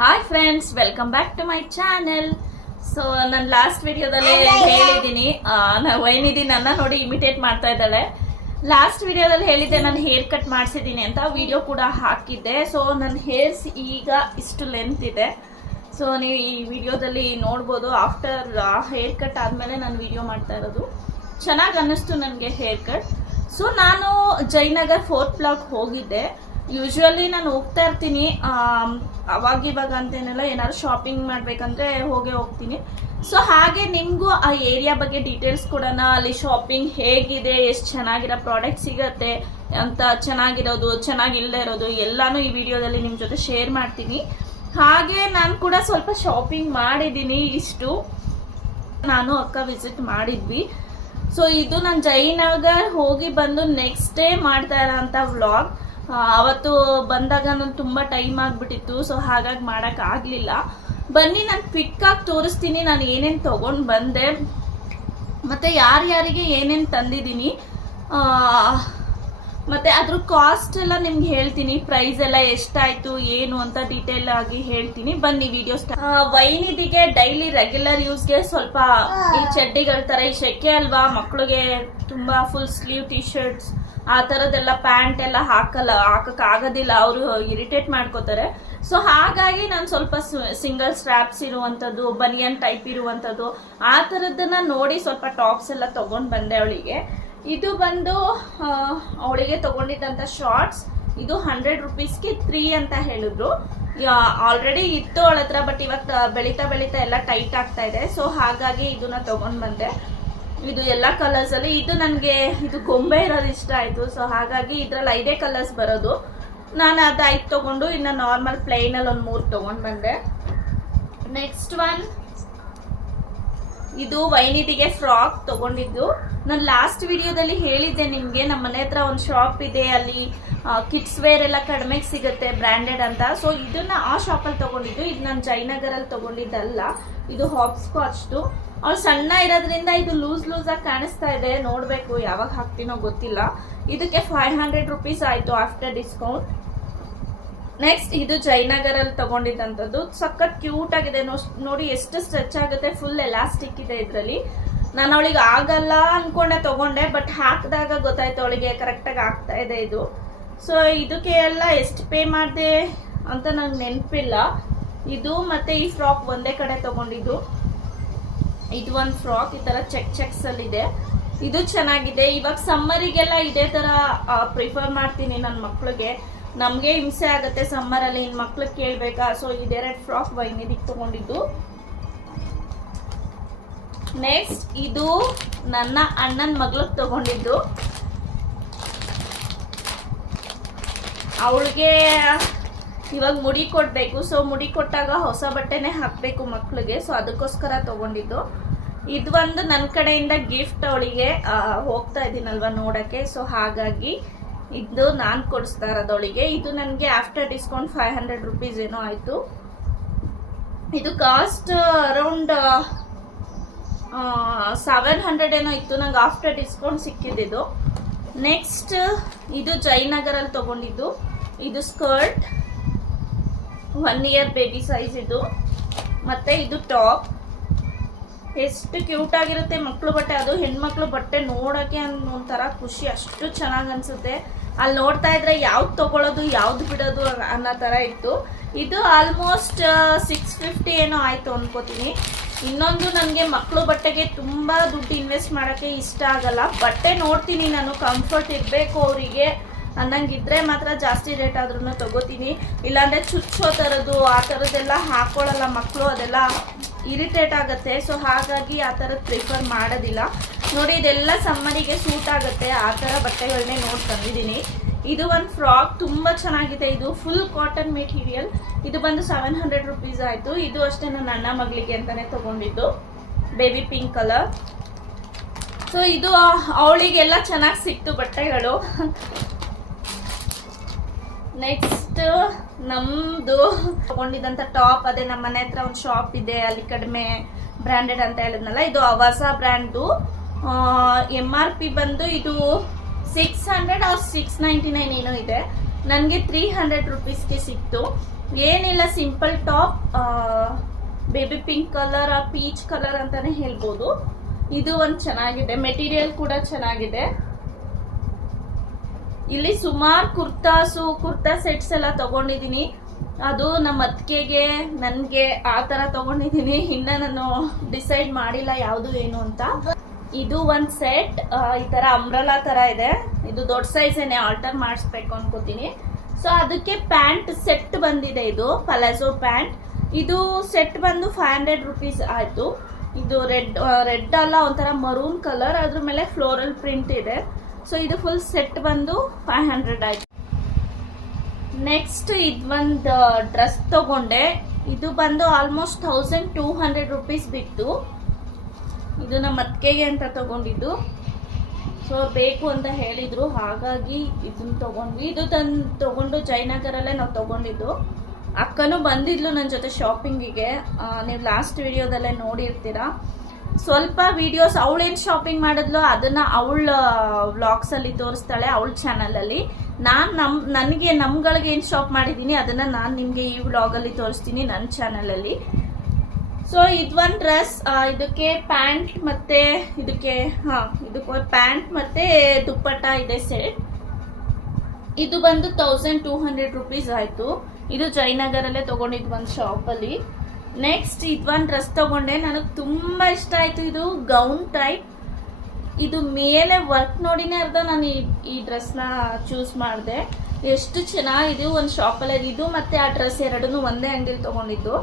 Hi friends, welcome back to my channel. So ನಾನು last ವಿಡಿಯೋದಲ್ಲಿ ಹೇಳಿದ್ದೀನಿ, ವೈನಿಧಿ ನನ್ನ ನೋಡಿ ಇಮಿಟೇಟ್ ಮಾಡ್ತಾ ಇದ್ದಾಳೆ. ಲಾಸ್ಟ್ ವಿಡಿಯೋದಲ್ಲಿ ಹೇಳಿದ್ದೆ ನಾನು ಹೇರ್ ಕಟ್ ಮಾಡಿಸಿದ್ದೀನಿ ಅಂತ, ವಿಡಿಯೋ ಕೂಡ ಹಾಕಿದ್ದೆ. ಸೊ ನನ್ನ ಹೇರ್ಸ್ ಈಗ ಇಷ್ಟು ಲೆಂತ್ ಇದೆ. ಸೊ ನೀವು ಈ ವಿಡಿಯೋದಲ್ಲಿ ನೋಡ್ಬೋದು, ಆಫ್ಟರ್ ಹೇರ್ ಕಟ್ ಆದಮೇಲೆ ನಾನು ವಿಡಿಯೋ ಮಾಡ್ತಾ ಇರೋದು. ಚೆನ್ನಾಗಿ ಅನ್ನಿಸ್ತು ನನಗೆ ಹೇರ್ ಕಟ್. ಸೊ ನಾನು ಜಯನಗರ್ 4th ಬ್ಲಾಕ್ ಹೋಗಿದ್ದೆ. ಯೂಶ್ವಲಿ ನಾನು ಹೋಗ್ತಾ ಇರ್ತೀನಿ, ಅವಾಗಿವಾಗ ಅಂತೇನೆಲ್ಲ ಏನಾದ್ರು ಶಾಪಿಂಗ್ ಮಾಡ್ಬೇಕಂದ್ರೆ ಹೋಗ್ತೀನಿ. ಸೊ ಹಾಗೆ ನಿಮಗೂ ಆ ಏರಿಯಾ ಬಗ್ಗೆ ಡೀಟೇಲ್ಸ್ ಕೊಡೋಣ, ಅಲ್ಲಿ ಶಾಪಿಂಗ್ ಹೇಗಿದೆ, ಎಷ್ಟು ಚೆನ್ನಾಗಿರೋ ಪ್ರಾಡಕ್ಟ್ ಸಿಗತ್ತೆ ಅಂತ, ಚೆನ್ನಾಗಿರೋದು ಚೆನ್ನಾಗಿಲ್ಲದೆ ಇರೋದು ಎಲ್ಲಾನು ಈ ವಿಡಿಯೋದಲ್ಲಿ ನಿಮ್ಮ ಜೊತೆ ಶೇರ್ ಮಾಡ್ತೀನಿ. ಹಾಗೆ ನಾನು ಕೂಡ ಸ್ವಲ್ಪ ಶಾಪಿಂಗ್ ಮಾಡಿದ್ದೀನಿ. ಇಷ್ಟು ನಾನು ಅಕ್ಕ ವಿಸಿಟ್ ಮಾಡಿದ್ವಿ. ಸೊ ಇದು ನಾನು ಜಯನಗರ್ ಹೋಗಿ ಬಂದು ನೆಕ್ಸ್ಟ್ ಡೇ ಮಾಡ್ತಾ ಇರೋಂಥ ವ್ಲಾಗ್. ಅವತ್ತು ಬಂದಾಗ ನಾನು ತುಂಬ ಟೈಮ್ ಆಗಿಬಿಟ್ಟಿತ್ತು, ಸೊ ಹಾಗಾಗಿ ಮಾಡೋಕ್ಕಾಗಲಿಲ್ಲ. ಬನ್ನಿ ನಾನು ಕ್ವಿಕ್ಕಾಗಿ ತೋರಿಸ್ತೀನಿ ನಾನು ಏನೇನು ತೊಗೊಂಡು ಬಂದೆ ಮತ್ತು ಯಾರ್ಯಾರಿಗೆ ಏನೇನು ತಂದಿದ್ದೀನಿ, ಮತ್ತು ಅದ್ರ ಕಾಸ್ಟ್ ಎಲ್ಲ ನಿಮ್ಗೆ ಹೇಳ್ತೀನಿ, ಪ್ರೈಸ್ ಎಲ್ಲ ಎಷ್ಟಾಯಿತು ಏನು ಅಂತ ಡೀಟೇಲ್ ಆಗಿ ಹೇಳ್ತೀನಿ. ಬನ್ನಿ ವಿಡಿಯೋ ವೈನಿಧಿಗೆ ಡೈಲಿ ರೆಗ್ಯುಲರ್ ಯೂಸ್ಗೆ ಸ್ವಲ್ಪ ಈ ಚಡ್ಡಿಗಳ ಥರ, ಈ ಶೆಕೆ ಅಲ್ವಾ, ಮಕ್ಕಳಿಗೆ ತುಂಬ ಫುಲ್ ಸ್ಲೀವ್ ಟಿ ಶರ್ಟ್ಸ್ ಆ ಥರದ್ದೆಲ್ಲ ಪ್ಯಾಂಟ್ ಎಲ್ಲ ಹಾಕಕ್ಕಾಗೋದಿಲ್ಲ, ಅವರು ಇರಿಟೇಟ್ ಮಾಡ್ಕೋತಾರೆ. ಸೊ ಹಾಗಾಗಿ ನಾನು ಸ್ವಲ್ಪ ಸಿಂಗಲ್ ಸ್ಟ್ರಾಪ್ಸ್ ಇರುವಂಥದ್ದು, ಬನಿಯನ್ ಟೈಪ್ ಇರುವಂಥದ್ದು ಆ ಥರದ್ದನ್ನ ನೋಡಿ ಸ್ವಲ್ಪ ಟಾಪ್ಸ್ ಎಲ್ಲ ತೊಗೊಂಡು ಬಂದೆ ಅವಳಿಗೆ. ಇದು ಬಂದು ಅವಳಿಗೆ ತೊಗೊಂಡಿದ್ದಂಥ ಶಾರ್ಟ್ಸ್. ಇದು 100 ರುಪೀಸ್ಗೆ 3 ಅಂತ ಹೇಳಿದ್ರು. ಆಲ್ರೆಡಿ ಇತ್ತು ಅವಳ ಹತ್ರ, ಬಟ್ ಇವಾಗ ಬೆಳೀತಾ ಎಲ್ಲ ಟೈಟ್ ಆಗ್ತಾ ಇದೆ. ಸೊ ಹಾಗಾಗಿ ಇದನ್ನ ತೊಗೊಂಡು ಬಂದೆ. ಇದು ಎಲ್ಲ ಕಲರ್ಸ್ ಅಲ್ಲಿ, ಇದು ನನಗೆ ಇದು ಗೊಂಬೆ ಇರೋದು ಇಷ್ಟ ಆಯ್ತು. ಸೊ ಹಾಗಾಗಿ ಇದ್ರಲ್ಲಿ 5 ಕಲರ್ಸ್ ಬರೋದು. ನಾನು ಅದು 5 ತಗೊಂಡು ಇನ್ನು ನಾರ್ಮಲ್ ಪ್ಲೈನ್ ಅಲ್ಲಿ ಒಂದು 3 ತಗೊಂಡು ಬಂದೆ. ನೆಕ್ಸ್ಟ್ ಒನ್, ಇದು ವೈನಿಧಿಗೆ ಫ್ರಾಕ್ ತಗೊಂಡಿದ್ದು. ನಾನು ಲಾಸ್ಟ್ ವಿಡಿಯೋದಲ್ಲಿ ಹೇಳಿದ್ದೆ ನಿಮ್ಗೆ, ನಮ್ಮ ಮನೆ ಹತ್ರ ಒಂದು ಶಾಪ್ ಇದೆ, ಅಲ್ಲಿ ಕಿಡ್ಸ್ ವೇರ್ ಎಲ್ಲ ಕಡಿಮೆಗೆ ಸಿಗುತ್ತೆ ಬ್ರ್ಯಾಂಡೆಡ್ ಅಂತ. ಸೊ ಇದನ್ನ ಆ ಶಾಪಲ್ಲಿ ತಗೊಂಡಿದ್ದು. ಇದು ನಾನು ಜಯನಗರಲ್ಲಿ ತಗೊಂಡಿದ್ದಲ್ಲ, ಇದು ಹಾಪ್ಸ್ಕಾಚ್ದು. ಅವ್ಳು ಸಣ್ಣ ಇರೋದ್ರಿಂದ ಇದು ಲೂಸ್ ಆಗಿ ಕಾಣಿಸ್ತಾ ಇದೆ, ನೋಡ್ಬೇಕು ಯಾವಾಗ ಹಾಕ್ತೀನೋ ಗೊತ್ತಿಲ್ಲ. ಇದಕ್ಕೆ 500 ರುಪೀಸ್ ಆಯ್ತು ಆಫ್ಟರ್ ಡಿಸ್ಕೌಂಟ್. ನೆಕ್ಸ್ಟ್ ಇದು ಜಯನಗರಲ್ಲಿ ತಗೊಂಡಿದ್ದಂಥದ್ದು, ಸಖತ್ ಕ್ಯೂಟ್ ಆಗಿದೆ ನೋಡಿ, ಎಷ್ಟು ಸ್ಟ್ರೆಚ್ ಆಗುತ್ತೆ, ಫುಲ್ ಎಲಾಸ್ಟಿಕ್ ಇದೆ ಇದರಲ್ಲಿ. ನಾನು ಅವಳಿಗೆ ಆಗಲ್ಲ ಅನ್ಕೊಂಡೆ ತಗೊಂಡೆ, ಬಟ್ ಹಾಕಿದಾಗ ಗೊತ್ತಾಯ್ತು ಅವಳಿಗೆ ಕರೆಕ್ಟಾಗಿ ಆಗ್ತಾ ಇದೆ ಇದು. ಸೊ ಇದಕ್ಕೆ ಎಲ್ಲ ಎಷ್ಟು ಪೇ ಮಾಡಿದೆ ಅಂತ ನಂಗೆ ನೆನಪಿಲ್ಲ. ಇದು ಮತ್ತೆ ಈ ಫ್ರಾಕ್ ಒಂದೇ ಕಡೆ ತಗೊಂಡಿದ್ದು. ಇದು ಒಂದು ಫ್ರಾಕ್ ಈ ತರ ಚೆಕ್ಸ್ ಅಲ್ಲಿ ಇದೆ, ಇದು ಚೆನ್ನಾಗಿದೆ. ಇವಾಗ ಸಮ್ಮರಿಗೆಲ್ಲ ಇದೇ ತರ ಪ್ರಿಫರ್ ಮಾಡ್ತೀನಿ ನನ್ನ ಮಕ್ಳಿಗೆ. ನಮ್ಗೆ ಹಿಂಸೆ ಆಗತ್ತೆ ಸಮ್ಮರ್ ಅಲ್ಲಿ, ಇನ್ ಮಕ್ಳಿಗೆ ಕೇಳ್ಬೇಕಾ. ಸೊ ಇದೆರಡು ಫ್ರಾಕ್ ವೈನಿಧಿಗೆ ತಗೊಂಡಿದ್ದು. ನೆಕ್ಸ್ಟ್ ಇದು ನನ್ನ ಅಣ್ಣನ ಮಗ್ಳಿಗೆ ತಗೊಂಡಿದ್ದು. ಅವಳಿಗೆ ಇವಾಗ ಮುಡಿ ಕೊಡ್ಬೇಕು. ಸೊ ಮುಡಿ ಕೊಟ್ಟಾಗ ಹೊಸ ಬಟ್ಟೆನೆ ಹಾಕ್ಬೇಕು ಮಕ್ಳಿಗೆ. ಸೊ ಅದಕ್ಕೋಸ್ಕರ ತಗೊಂಡಿದ್ದು. ಇದು ಒಂದು ನನ್ನ ಕಡೆಯಿಂದ ಗಿಫ್ಟ್, ಅವಳಿಗೆ ಹೋಗ್ತಾ ಇದ್ದೀನಲ್ವಾ ನೋಡಕ್ಕೆ. ಸೊ ಹಾಗಾಗಿ ಇದು ನಾನು ಕೊಡಿಸ್ತಾ ಇರೋದು ಅವಳಿಗೆ. ಇದು ನನಗೆ ಆಫ್ಟರ್ ಡಿಸ್ಕೌಂಟ್ 500 ರುಪೀಸ್ ಏನೋ ಆಯ್ತು. ಇದು ಕಾಸ್ಟ್ ಅರೌಂಡ್ 700 ಏನೋ ಇತ್ತು, ನಂಗೆ ಆಫ್ಟರ್ ಡಿಸ್ಕೌಂಟ್ ಸಿಕ್ಕಿದ್ದು. ನೆಕ್ಸ್ಟ್ ಇದು ಜಯನಗರಲ್ಲಿ ತಗೊಂಡಿದ್ದು. ಇದು ಸ್ಕರ್ಟ್ 1 ಇಯರ್ ಬೇಬಿ ಸೈಜ್ ಇದು. ಮತ್ತೆ ಇದು ಟಾಪ್, ಎಷ್ಟು ಕ್ಯೂಟ್ ಆಗಿರುತ್ತೆ ಮಕ್ಕಳು ಬಟ್ಟೆ. ಅದು ಹೆಣ್ಮಕ್ಳು ಬಟ್ಟೆ ನೋಡೋಕ್ಕೆ ಒಂಥರ ಖುಷಿ, ಅಷ್ಟು ಚೆನ್ನಾಗಿ ಅನ್ಸುತ್ತೆ. ಅಲ್ಲಿ ನೋಡ್ತಾ ಇದ್ರೆ ಯಾವ್ದು ತಗೊಳ್ಳೋದು ಯಾವ್ದು ಬಿಡೋದು ಅನ್ನೋ ಥರ ಇತ್ತು. ಇದು ಆಲ್ಮೋಸ್ಟ್ 650 ಏನೋ ಆಯ್ತು ಅನ್ಕೋತೀನಿ. ಇನ್ನೊಂದು, ನನಗೆ ಮಕ್ಕಳು ಬಟ್ಟೆಗೆ ತುಂಬ ದುಡ್ಡು ಇನ್ವೆಸ್ಟ್ ಮಾಡೋಕ್ಕೆ ಇಷ್ಟ ಆಗಲ್ಲ. ಬಟ್ಟೆ ನೋಡ್ತೀನಿ ನಾನು, ಕಂಫರ್ಟ್ ಇರಬೇಕು ಅವರಿಗೆ ಅನ್ನಂಗಿದ್ರೆ ಮಾತ್ರ ಜಾಸ್ತಿ ರೇಟ್ ಆದ್ರೂ ತಗೋತೀನಿ. ಇಲ್ಲಾಂದರೆ ಚುಚ್ಚೋ ಥರದ್ದು ಆ ಥರದ್ದೆಲ್ಲ ಹಾಕೊಳ್ಳಲ್ಲ ಮಕ್ಕಳು, ಅದೆಲ್ಲ ಇರಿಟೇಟ್ ಆಗುತ್ತೆ. ಸೊ ಹಾಗಾಗಿ ಆ ಥರದ್ದು ಪ್ರಿಫರ್ ಮಾಡೋದಿಲ್ಲ. ನೋಡಿ ಇದೆಲ್ಲ ಸಮ್ಮರಿಗೆ ಸೂಟ್ ಆಗುತ್ತೆ, ಆ ಥರ ಬಟ್ಟೆಗಳನ್ನೇ ನೋಡಿ ತಂದಿದ್ದೀನಿ. ಇದು ಒಂದು ಫ್ರಾಕ್ ತುಂಬ ಚೆನ್ನಾಗಿದೆ. ಇದು ಫುಲ್ ಕಾಟನ್ ಮೆಟೀರಿಯಲ್. ಇದು ಬಂದು 700 ರುಪೀಸ್ ಆಯಿತು. ಇದು ಅಷ್ಟೇ ನನ್ನ ಅಣ್ಣ ಮಗಳಿಗೆ ಅಂತಲೇ ತಗೊಂಡಿದ್ದು, ಬೇಬಿ ಪಿಂಕ್ ಕಲರ್. ಸೊ ಇದು ಅವಳಿಗೆಲ್ಲ ಚೆನ್ನಾಗಿ ಸಿಕ್ತು ಬಟ್ಟೆಗಳು. ನೆಕ್ಸ್ಟ್ ನಮ್ಮದು ತಗೊಂಡಿದ್ದಂಥ ಟಾಪ್, ಅದೇ ನಮ್ಮ ಮನೆ ಹತ್ರ ಒಂದು ಶಾಪ್ ಇದೆ, ಅಲ್ಲಿ ಕಡಿಮೆ ಬ್ರ್ಯಾಂಡೆಡ್ ಅಂತ ಹೇಳಿದ್ನಲ್ಲ, ಇದು ಹೊಸ ಬ್ರ್ಯಾಂಡ್ದು. MRP ಬಂದು ಇದು 600 or 699 ಏನೋ ಇದೆ. ನನಗೆ 300 ರುಪೀಸ್ಗೆ ಸಿಕ್ತು. ಏನಿಲ್ಲ, simple top, baby pink colour, peach colour ಅಂತಾನೆ ಹೇಳ್ಬೋದು. ಇದು ಒಂದು ಚೆನ್ನಾಗಿದೆ, ಮೆಟೀರಿಯಲ್ ಕೂಡ ಚೆನ್ನಾಗಿದೆ. ಇಲ್ಲಿ ಸುಮಾರು ಕುರ್ತಾ ಸೆಟ್ಸ್ ಎಲ್ಲ ತಗೊಂಡಿದೀನಿ. ಅದು ನಮ್ಮ ಅತ್ತಿಗೆಗೆ, ನನ್ಗೆ ಆ ತರ ತಗೊಂಡಿದೀನಿ. ಇನ್ನ ನಾನು ಡಿಸೈಡ್ ಮಾಡಿಲ್ಲ ಯಾವ್ದು ಏನು ಅಂತ. ಇದು ಒಂದ್ ಸೆಟ್, ಈ ತರ ಅಂಬ್ರಲಾ ತರ ಇದೆ. ಇದು ದೊಡ್ಡ ಸೈಜ್ ಏನೇ, ಆಲ್ಟರ್ ಮಾಡಿಸ್ಬೇಕು ಅನ್ಕೋತೀನಿ. ಸೊ ಅದಕ್ಕೆ ಪ್ಯಾಂಟ್ ಸೆಟ್ ಬಂದಿದೆ. ಇದು ಪಲಾಜೋ ಪ್ಯಾಂಟ್. ಇದು ಸೆಟ್ ಬಂದು 500 ರುಪೀಸ್ ಆಯ್ತು. ಇದು ರೆಡ್ ಅಲ್ಲ, ಒಂಥರ ಮರೂನ್ ಕಲರ್, ಅದ್ರ ಮೇಲೆ ಫ್ಲೋರಲ್ ಪ್ರಿಂಟ್ ಇದೆ. ಸೊ ಇದು ಫುಲ್ ಸೆಟ್ ಬಂದು 500 ಆಯ್ತು. ನೆಕ್ಸ್ಟ್ ಇದೊಂದು ಡ್ರೆಸ್ ತಗೊಂಡೆ. ಇದು ಬಂದು ಆಲ್ಮೋಸ್ಟ್ 1200 ರುಪೀಸ್ ಬಿತ್ತು. ಇದು ನಮ್ಮ ಅತ್ತಿಗೆಗೆ ಅಂತ ತಗೊಂಡಿದ್ದು. ಸೊ ಬೇಕು ಅಂತ ಹೇಳಿದ್ರು, ಹಾಗಾಗಿ ಇದನ್ನ ತಗೊಂಡ್ವಿ. ಇದು ತಗೊಂಡು ಜಯನಗರಲ್ಲೇ ನಾವು ತಗೊಂಡಿದ್ದು. ಅಕ್ಕನೂ ಬಂದಿದ್ಲು ನನ್ನ ಜೊತೆ ಶಾಪಿಂಗಿಗೆ. ನೀವು ಲಾಸ್ಟ್ ವಿಡಿಯೋದಲ್ಲೇ ನೋಡಿರ್ತೀರಾ. ಸ್ವಲ್ಪ ವಿಡಿಯೋಸ್ ಅವಳೇನು ಶಾಪಿಂಗ್ ಮಾಡಿದ್ಲು ಅದನ್ನ ಅವಳ ವ್ಲಾಗ್ಸ್ ಅಲ್ಲಿ ತೋರಿಸ್ತಾಳೆ, ಅವಳ ಚಾನಲ್ ಅಲ್ಲಿ. ನನಗೆ ನಮ್ಗಳಿಗೆ ಏನು ಶಾಪ್ ಮಾಡಿದ್ದೀನಿ ಅದನ್ನ ನಾನು ನಿಮಗೆ ಈ ವ್ಲಾಗಲ್ಲಿ ತೋರಿಸ್ತೀನಿ ನನ್ನ ಚಾನಲ್ ಅಲ್ಲಿ. ಸೊ ಇದೊಂದು ಡ್ರೆಸ್, ಇದಕ್ಕೆ ಪ್ಯಾಂಟ್ ಮತ್ತೆ ಇದಕ್ಕೆ ಪ್ಯಾಂಟ್ ಮತ್ತೆ ದುಪ್ಪಟ್ಟ ಇದೆ ಸೆಟ್. ಇದು ಬಂದು 1200 ರುಪೀಸ್ ಆಯ್ತು. ಇದು ಜಯನಗರಲ್ಲೇ ತಗೊಂಡಿದ್ದು ಒಂದು ಶಾಪಲ್ಲಿ. ನೆಕ್ಸ್ಟ್ ಇದೊಂದು ಡ್ರೆಸ್ ತಗೊಂಡೆ, ನನಗೆ ತುಂಬಾ ಇಷ್ಟ ಆಯ್ತು. ಇದು ಗೌನ್ ಟೈಪ್. ಇದು ಮೇಲೆ ವರ್ಕ್ ನೋಡಿನೇ ಅರ್ಧ ನಾನು ಈ ಡ್ರೆಸ್ನ ಚೂಸ್ ಮಾಡಿದೆ. ಎಷ್ಟು ಚೆನ್ನಾಗಿದೆ. ಒಂದು ಶಾಪಲ್ಲಿ ಇದು ಮತ್ತೆ ಆ ಡ್ರೆಸ್ ಎರಡನ್ನೂ ಒಂದೇ ಅಂಗಡಿಲಿ ತಗೊಂಡಿದ್ದು.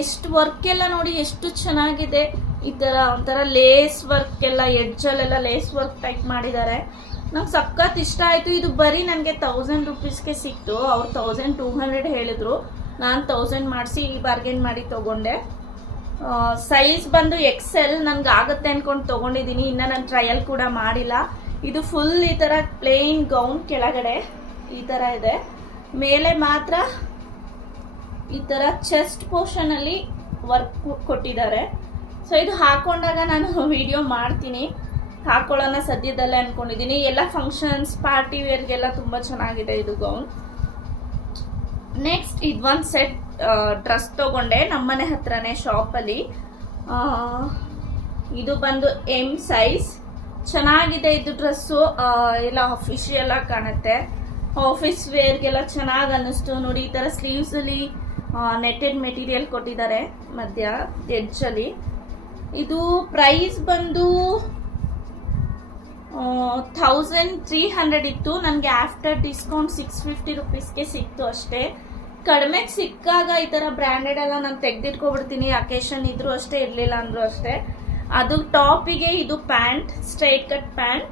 ಎಷ್ಟು ವರ್ಕ್ ಎಲ್ಲ ನೋಡಿ ಎಷ್ಟು ಚೆನ್ನಾಗಿದೆ. ಈ ತರ ಒಂಥರ ಲೇಸ್ ವರ್ಕ್ ಎಲ್ಲ, ಎಡ್ಜಲ್ಲೆಲ್ಲ ಲೇಸ್ ವರ್ಕ್ ಟೈಪ್ ಮಾಡಿದ್ದಾರೆ. ನಂಗೆ ಸಖತ್ ಇಷ್ಟ ಆಯ್ತು. ಇದು ಬರೀ ನನಗೆ 1000 ರುಪೀಸ್ಗೆ ಸಿಕ್ತು. ಅವ್ರು 1200 ಹೇಳಿದ್ರು. ನಾನು 1000 ಮಾಡಿಸಿ ಬಾರ್ಗೇನ್ ಮಾಡಿ ತಗೊಂಡೆ. ಸೈಜ್ ಬಂದು XL ನನ್ಗೆ ಆಗುತ್ತೆ ಅನ್ಕೊಂಡು ತಗೊಂಡಿದ್ದೀನಿ. ಇನ್ನು ನಾನು ಟ್ರಯಲ್ ಕೂಡ ಮಾಡಿಲ್ಲ. ಇದು ಫುಲ್ ಈ ತರ ಪ್ಲೇನ್ ಗೌನ್, ಕೆಳಗಡೆ ಈ ತರ ಇದೆ, ಮೇಲೆ ಮಾತ್ರ ಈ ತರ ಚೆಸ್ಟ್ ಪೋರ್ಷನ್ ಅಲ್ಲಿ ವರ್ಕ್ ಕೊಟ್ಟಿದ್ದಾರೆ. ಸೊ ಇದು ಹಾಕೊಂಡಾಗ ನಾನು ವಿಡಿಯೋ ಮಾಡ್ತೀನಿ, ಹಾಕೊಳ್ಳೋಣ ಸದ್ಯದಲ್ಲೇ ಅನ್ಕೊಂಡಿದ್ದೀನಿ. ಎಲ್ಲ ಫಂಕ್ಷನ್ಸ್, ಪಾರ್ಟಿ ವೇರ್ಗೆಲ್ಲ ತುಂಬಾ ಚೆನ್ನಾಗಿದೆ ಇದು ಗೌನ್. ನೆಕ್ಸ್ಟ್ ಇದೊಂದು ಸೆಟ್ ಡ್ರೆಸ್ ತಗೊಂಡೆ ನಮ್ಮನೆ ಹತ್ರನೇ ಶಾಪಲ್ಲಿ. ಇದು ಬಂದು M ಸೈಜ್. ಚೆನ್ನಾಗಿದೆ ಇದು ಡ್ರೆಸ್ಸು. ಎಲ್ಲ ಅಫಿಷಿಯಲ್ ಆಗಿ ಕಾಣುತ್ತೆ. ಆಫೀಸ್ ವೇರ್ಗೆಲ್ಲ ಚೆನ್ನಾಗಿ ಅನ್ನಿಸ್ತು ನೋಡಿ. ಈ ತರ ಸ್ಲೀವ್ಸ್ ಅಲ್ಲಿ ನೆಟೆಡ್ ಮೆಟೀರಿಯಲ್ ಕೊಟ್ಟಿದ್ದಾರೆ ಮಧ್ಯ ಎಡ್ಜ್ ಅಲ್ಲಿ. ಇದು ಪ್ರೈಸ್ ಬಂದು 1300 ಇತ್ತು. ನನಗೆ ಆಫ್ಟರ್ ಡಿಸ್ಕೌಂಟ್ 650 ರುಪೀಸ್ಗೆ ಸಿಕ್ತು ಅಷ್ಟೇ. ಕಡಿಮೆಗೆ ಸಿಕ್ಕಾಗ ಈ ತರ ಬ್ರ್ಯಾಂಡೆಡ್ ಎಲ್ಲ ನಾನು ತೆಗೆದಿಟ್ಕೊಬಿಡ್ತೀನಿ. ಅಕೇಶನ್ ಇದ್ರು ಅಷ್ಟೇ, ಇರಲಿಲ್ಲ ಅಂದ್ರು ಅಷ್ಟೇ. ಅದು ಟಾಪಿಗೆ ಇದು pant, straight cut pant.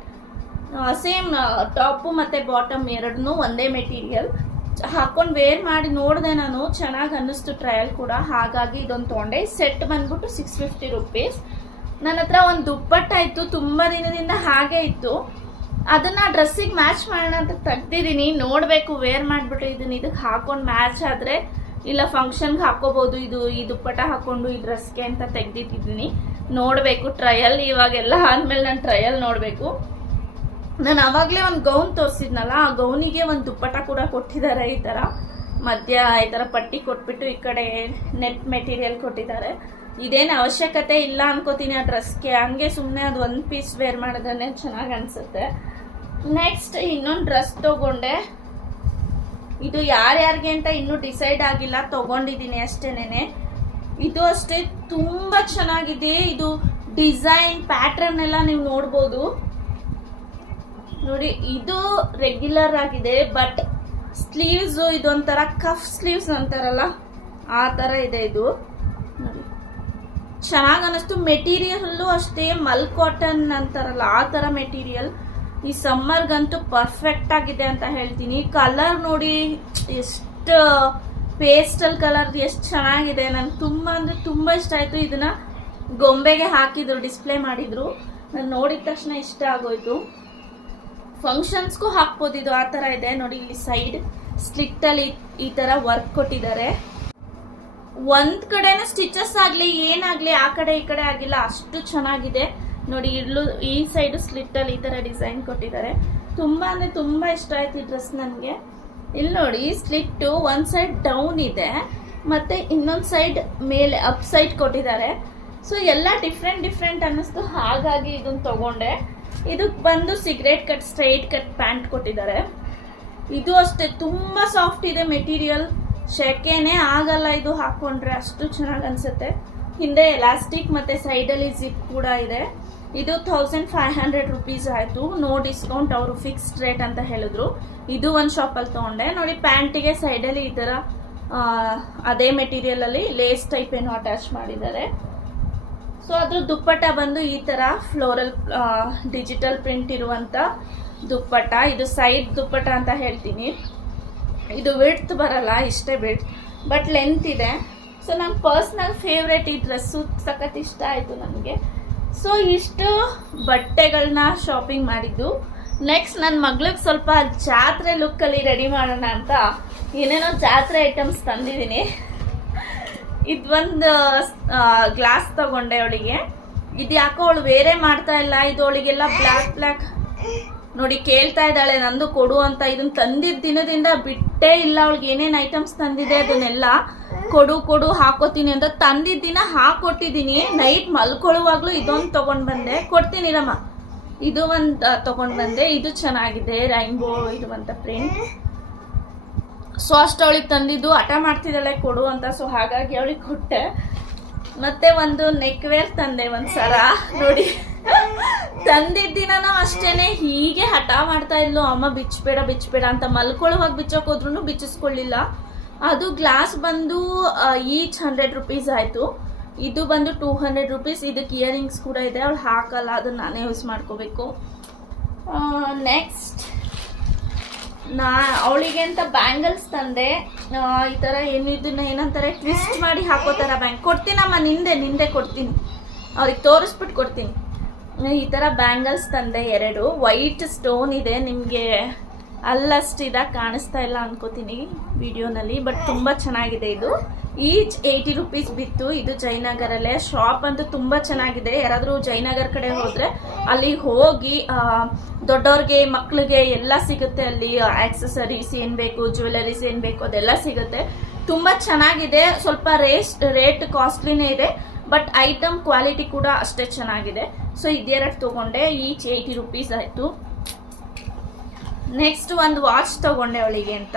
Same top ಮತ್ತೆ ಬಾಟಮ್ ಎರಡನ್ನೂ ಒಂದೇ ಮೆಟೀರಿಯಲ್. ಹಾಕೊಂಡು ವೇರ್ ಮಾಡಿ ನೋಡಿದೆ ನಾನು, ಚೆನ್ನಾಗಿ ಅನ್ನಿಸ್ತು ಟ್ರಯಲ್ ಕೂಡ. ಹಾಗಾಗಿ ಇದೊಂದು ತೊಗೊಂಡೆ. ಸೆಟ್ ಬಂದ್ಬಿಟ್ಟು 650 ರುಪೀಸ್. ನನ್ನ ಹತ್ರ ಒಂದು ದುಪ್ಪಟ್ಟ ಇತ್ತು, ತುಂಬಾ ದಿನದಿಂದ ಹಾಗೆ ಇತ್ತು. ಅದನ್ನ ಡ್ರೆಸ್ಸಿಗೆ ಮ್ಯಾಚ್ ಮಾಡೋಣ ಅಂತ ತೆಗ್ದಿದ್ದೀನಿ. ನೋಡ್ಬೇಕು ವೇರ್ ಮಾಡ್ಬಿಟ್ಟು ಇದಕ್ಕೆ ಹಾಕೊಂಡು ಮ್ಯಾಚ್ ಆದ್ರೆ, ಇಲ್ಲ ಫಂಕ್ಷನ್ಗೆ ಹಾಕೋಬಹುದು. ಈ ದುಪ್ಪಟ್ಟ ಹಾಕೊಂಡು ಈ ಡ್ರೆಸ್ಗೆ ಅಂತ ತೆಗ್ದಿಟ್ಟಿದ್ದೀನಿ. ನೋಡ್ಬೇಕು ಟ್ರಯಲ್. ಇವಾಗೆಲ್ಲ ಆದ್ಮೇಲೆ ನಾನು ಟ್ರಯಲ್ ನೋಡ್ಬೇಕು. ನಾನು ಅವಾಗಲೇ ಒಂದು ಗೌನ್ ತೋರಿಸಿದ್ನಲ್ಲ, ಆ ಗೌನಿಗೆ ಒಂದು ದುಪ್ಪಟ್ಟ ಕೂಡ ಕೊಟ್ಟಿದ್ದಾರೆ. ಈ ತರ ಮಧ್ಯ ಈ ತರ ಪಟ್ಟಿ ಕೊಟ್ಬಿಟ್ಟು ಈ ಕಡೆ ನೆಟ್ ಮೆಟೀರಿಯಲ್ ಕೊಟ್ಟಿದ್ದಾರೆ. ಇದೇನು ಅವಶ್ಯಕತೆ ಇಲ್ಲ ಅನ್ಕೋತೀನಿ ಆ ಡ್ರೆಸ್ಗೆ. ಹಂಗೆ ಸುಮ್ಮನೆ ಅದು ಒಂದು ಪೀಸ್ ವೇರ್ ಮಾಡಿದ್ರೆ ಚೆನ್ನಾಗಿ ಅನ್ಸುತ್ತೆ. ನೆಕ್ಸ್ಟ್ ಇನ್ನೊಂದು ಡ್ರೆಸ್ ತಗೊಂಡೆ. ಇದು ಯಾರ್ಯಾರಿಗೆ ಅಂತ ಇನ್ನೂ ಡಿಸೈಡ್ ಆಗಿಲ್ಲ, ತಗೊಂಡಿದ್ದೀನಿ ಅಷ್ಟೇನೆ. ಇದು ಅಷ್ಟೇ ತುಂಬಾ ಚೆನ್ನಾಗಿದೆ. ಇದು ಡಿಸೈನ್ ಪ್ಯಾಟರ್ನ್ ಎಲ್ಲ ನೀವು ನೋಡ್ಬೋದು ನೋಡಿ. ಇದು ರೆಗ್ಯುಲರ್ ಆಗಿದೆ, ಬಟ್ ಸ್ಲೀವ್ಸ್ ಇದೊಂಥರ ಕಫ್ ಸ್ಲೀವ್ಸ್ ಅಂತಾರಲ್ಲ ಆ ತರ ಇದೆ. ಇದು ನೋಡಿ ಚೆನ್ನಾಗಿ ಅನ್ನಿಸ್ತು. ಮೆಟೀರಿಯಲ್ಲು ಅಷ್ಟೇ ಮಲ್ ಕಾಟನ್ ಅಂತಾರಲ್ಲ ಆ ತರ ಮೆಟೀರಿಯಲ್. ಈ ಸಮ್ಮರ್ಗಂತೂ ಪರ್ಫೆಕ್ಟ್ ಆಗಿದೆ ಅಂತ ಹೇಳ್ತೀನಿ. ಕಲರ್ ನೋಡಿ ಎಷ್ಟು ಪೇಸ್ಟಲ್ ಕಲರ್, ಎಷ್ಟು ಚೆನ್ನಾಗಿದೆ. ನನ್ಗೆ ತುಂಬಾ ಅಂದ್ರೆ ತುಂಬಾ ಇಷ್ಟ ಆಯ್ತು. ಇದನ್ನ ಗೊಂಬೆಗೆ ಹಾಕಿದ್ರು, ಡಿಸ್ಪ್ಲೇ ಮಾಡಿದ್ರು. ನಾನು ನೋಡಿದ ತಕ್ಷಣ ಇಷ್ಟ ಆಗೋಯ್ತು. ಫಂಕ್ಷನ್ಸ್ಗೂ ಹಾಕ್ಬೋದು ಇದು, ಆ ತರ ಇದೆ ನೋಡಿ. ಇಲ್ಲಿ ಸೈಡ್ ಸ್ಲಿಟ್ ಅಲ್ಲಿ ಈ ತರ ವರ್ಕ್ ಕೊಟ್ಟಿದ್ದಾರೆ. ಒಂದ್ ಕಡೆನೂ ಸ್ಟಿಚಸ್ ಆಗ್ಲಿ ಏನಾಗ್ಲಿ ಆ ಕಡೆ ಈ ಕಡೆ ಆಗಿಲ್ಲ, ಅಷ್ಟು ಚೆನ್ನಾಗಿದೆ ನೋಡಿ. ಈ ಸೈಡ್ ಸ್ಲಿಟ್ ಅಲ್ಲಿ ಈ ತರ ಡಿಸೈನ್ ಕೊಟ್ಟಿದ್ದಾರೆ. ತುಂಬಾ ಅಂದ್ರೆ ತುಂಬಾ ಇಷ್ಟ ಆಯ್ತು ಈ ಡ್ರೆಸ್ ನನಗೆ. ಇಲ್ಲಿ ನೋಡಿ ಸ್ಲಿಟ್ಟು ಒಂದು ಸೈಡ್ ಡೌನ್ ಇದೆ ಮತ್ತು ಇನ್ನೊಂದು ಸೈಡ್ ಮೇಲೆ ಅಪ್ ಸೈಡ್ ಕೊಟ್ಟಿದ್ದಾರೆ. ಸೊ ಎಲ್ಲ ಡಿಫ್ರೆಂಟ್ ಅನ್ನಿಸ್ತು, ಹಾಗಾಗಿ ಇದನ್ನು ತಗೊಂಡೆ. ಇದಕ್ಕೆ ಬಂದು cigarette cut straight cut pant ಕೊಟ್ಟಿದ್ದಾರೆ. ಇದು ಅಷ್ಟೇ ತುಂಬ ಸಾಫ್ಟ್ ಇದೆ ಮೆಟೀರಿಯಲ್, ಶೆಕೆನೇ ಆಗಲ್ಲ ಇದು ಹಾಕ್ಕೊಂಡ್ರೆ, ಅಷ್ಟು ಚೆನ್ನಾಗಿ ಅನಿಸುತ್ತೆ. ಹಿಂದೆ ಎಲಾಸ್ಟಿಕ್ ಮತ್ತು ಸೈಡಲ್ಲಿ ಜಿಪ್ ಕೂಡ ಇದೆ. ಇದು 1500 ರುಪೀಸ್ ಆಯಿತು, ನೋ ಡಿಸ್ಕೌಂಟ್, ಅವರು ಫಿಕ್ಸ್ಡ್ ರೇಟ್ ಅಂತ ಹೇಳಿದ್ರು. ಇದು ಒಂದು ಶಾಪಲ್ಲಿ ತೊಗೊಂಡೆ. ನೋಡಿ ಪ್ಯಾಂಟಿಗೆ ಸೈಡಲ್ಲಿ ಈ ಥರ ಅದೇ ಮೆಟೀರಿಯಲಲ್ಲಿ ಲೇಸ್ ಟೈಪ್ ಏನೋ ಅಟ್ಯಾಚ್ ಮಾಡಿದ್ದಾರೆ. ಸೊ ಅದ್ರ ದುಪ್ಪಟ್ಟ ಬಂದು ಈ ಥರ ಫ್ಲೋರಲ್ ಡಿಜಿಟಲ್ ಪ್ರಿಂಟ್ ಇರುವಂಥ ದುಪ್ಪಟ್ಟ. ಇದು ಸೈಡ್ ದುಪ್ಪಟ್ಟ ಅಂತ ಹೇಳ್ತೀನಿ. ಇದು ವಿಡ್ತ್ ಬರಲ್ಲ, ಇಷ್ಟೇ ವಿಡ್ತ್, ಬಟ್ ಲೆಂತ್ ಇದೆ. ಸೊ ನನ್ನ ಪರ್ಸ್ನಲ್ ಫೇವ್ರೆಟ್ ಈ ಡ್ರೆಸ್ಸು ಸಖತ್ ಇಷ್ಟ ಆಯಿತು ನನಗೆ. ಸೊ ಇಷ್ಟು ಬಟ್ಟೆಗಳನ್ನ ಶಾಪಿಂಗ್ ಮಾಡಿದ್ದು. ನೆಕ್ಸ್ಟ್ ನನ್ನ ಮಗಳಿಗೆ ಸ್ವಲ್ಪ ಜಾತ್ರೆ ಲುಕ್ಕಲ್ಲಿ ರೆಡಿ ಮಾಡೋಣ ಅಂತ ಏನೇನೋ ಜಾತ್ರೆ ಐಟಮ್ಸ್ ತಂದಿದ್ದೀನಿ. ಇದೊಂದು ಗ್ಲಾಸ್ ತಗೊಂಡೆ ಅವಳಿಗೆ. ಇದು ಯಾಕೋ ಅವಳು ಬೇರೆ ಮಾಡ್ತಾ ಇಲ್ಲ, ಇದು ಅವಳಿಗೆಲ್ಲ ಬ್ಲ್ಯಾಕ್ ನೋಡಿ ಕೇಳ್ತಾ ಇದ್ದಾಳೆ ನಂದು ಕೊಡು ಅಂತ. ಇದನ್ನ ತಂದಿದ್ದ ದಿನದಿಂದ ಬಿಟ್ಟೇ ಇಲ್ಲ, ಅವಳಿಗೆ ಏನೇನು ಐಟಮ್ಸ್ ತಂದಿದೆ ಅದನ್ನೆಲ್ಲ ಕೊಡು ಹಾಕೋತೀನಿ ಅಂತ. ತಂದಿದ್ದ ದಿನ ಹಾಕೊಟ್ಟಿದ್ದೀನಿ, ನೈಟ್ ಮಲ್ಕೊಳ್ಳುವಾಗ್ಲೂ ಇದೊಂದು ತಗೊಂಡ್ ಬಂದೆ. ಕೊಡ್ತೀನಿ ರಮ್ಮ, ಇದು ಒಂದು ತಗೊಂಡ್ ಬಂದೆ. ಇದು ಚೆನ್ನಾಗಿದೆ, ರೈನ್ಬೋ ಇರುವಂತ ಪ್ರಿಂಟ್. ಸೊ ಅಷ್ಟು ಅವಳಿಗೆ ತಂದಿದ್ದು, ಹಠ ಮಾಡ್ತಿದ್ದಾಳೆ ಕೊಡು ಅಂತ, ಸೊ ಹಾಗಾಗಿ ಅವಳಿಗೆ ಕೊಟ್ಟೆ. ಮತ್ತೆ ಒಂದು ನೆಕ್ ವೇರ್ ತಂದೆ, ಒಂದು ಸರ ನೋಡಿ. ತಂದಿದ್ದ ದಿನನೂ ಅಷ್ಟೇನೆ ಹೀಗೆ ಹಠ ಮಾಡ್ತಾ ಇದ್ಲು, ಅಮ್ಮ ಬಿಚ್ಚಬೇಡ ಅಂತ. ಮಲ್ಕೊಳ್ಳುವಾಗ ಬಿಚ್ಚೋಕೆ ಹೋದ್ರೂ ಬಿಚ್ಚಿಸ್ಕೊಳ್ಳಿಲ್ಲ. ಅದು ಗ್ಲಾಸ್ ಬಂದು ಈಚ್ 100 ರುಪೀಸ್ ಆಯಿತು. ಇದು ಬಂದು 200 ರುಪೀಸ್. ಇದಕ್ಕೆ ಇಯರಿಂಗ್ಸ್ ಕೂಡ ಇದೆ, ಅವಳು ಹಾಕಲ್ಲ, ಅದನ್ನ ನಾನೇ ಯೂಸ್ ಮಾಡ್ಕೋಬೇಕು. ನೆಕ್ಸ್ಟ್ ಅವಳಿಗೆ ಅಂತ ಬ್ಯಾಂಗಲ್ಸ್ ತಂದೆ. ಈ ಥರ ಇದನ್ನ ಏನಂತಾರೆ, ಟ್ವಿಸ್ಟ್ ಮಾಡಿ ಹಾಕೋ ಥರ ಕೊಡ್ತೀನಮ್ಮ, ನಿಂದೆ ಕೊಡ್ತೀನಿ, ಅವ್ರಿಗೆ ತೋರಿಸ್ಬಿಟ್ಟು ಕೊಡ್ತೀನಿ. ಈ ಥರ ಬ್ಯಾಂಗಲ್ಸ್ ತಂದೆ 2. ವೈಟ್ ಸ್ಟೋನ್ ಇದೆ, ನಿಮಗೆ ಅಲ್ಲಷ್ಟು ಇದಾಗಿ ಕಾಣಿಸ್ತಾ ಇಲ್ಲ ಅನ್ಕೋತೀನಿ ವಿಡಿಯೋನಲ್ಲಿ, ಬಟ್ ತುಂಬ ಚೆನ್ನಾಗಿದೆ. ಇದು ಈಚ್ 80 ರುಪೀಸ್ ಬಿತ್ತು. ಇದು ಜಯನಗರಲ್ಲೇ. ಶಾಪ್ ಅಂತೂ ತುಂಬ ಚೆನ್ನಾಗಿದೆ. ಯಾರಾದರೂ ಜಯನಗರ ಕಡೆ ಹೋದರೆ ಅಲ್ಲಿ ಹೋಗಿ, ದೊಡ್ಡವ್ರಿಗೆ ಮಕ್ಕಳಿಗೆ ಎಲ್ಲ ಸಿಗುತ್ತೆ ಅಲ್ಲಿ. ಆಕ್ಸೆಸರೀಸ್ ಏನು ಬೇಕು, ಜ್ಯುವೆಲರೀಸ್ ಏನು ಬೇಕು ಅದೆಲ್ಲ ಸಿಗುತ್ತೆ. ತುಂಬ ಚೆನ್ನಾಗಿದೆ. ಸ್ವಲ್ಪ ರೇಟ್ ಕಾಸ್ಟ್ಲಿನೇ ಇದೆ, ಬಟ್ ಐಟಮ್ ಕ್ವಾಲಿಟಿ ಕೂಡ ಅಷ್ಟೇ ಚೆನ್ನಾಗಿದೆ. ಸೊ ಇದೆರಡು ತೊಗೊಂಡೆ, ಈಚ್ 80 ರುಪೀಸ್ ಆಯಿತು. ನೆಕ್ಸ್ಟ್ ಒಂದು ವಾಚ್ ತಗೊಂಡೆ ಅವಳಿಗೆ ಅಂತ.